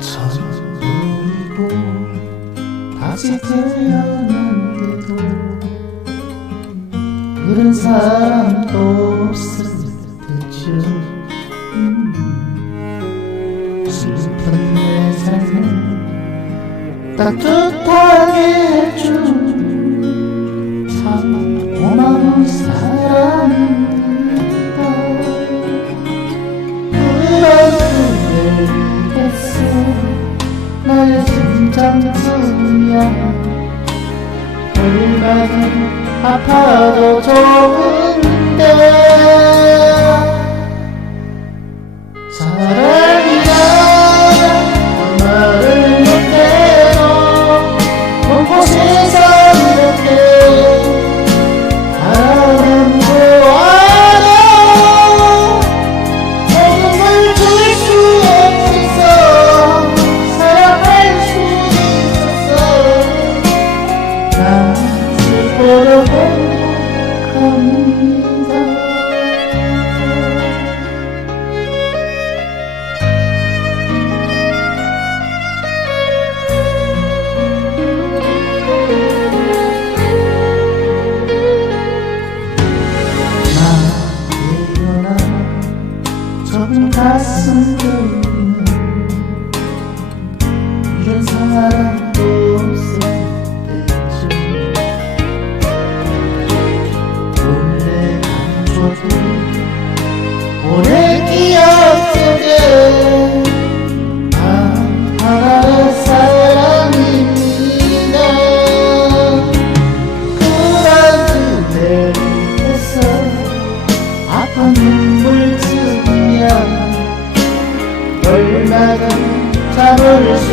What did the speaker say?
천물이고 다시 태어났는데도 그런 사람도 없을 때쯤. 음, 슬픈 내 삶을 따뜻하게 해준 참 고마운 사람입니다. 그런 그대 나의 심장수야 얼마든 아파도 좋은데 좁은 가슴 돌리는 이런 사람 오래 기억 속에 단 하나의 사랑입니다. 그런 그대를 위해서 아픈 눈물 지으면 얼마든 참을 수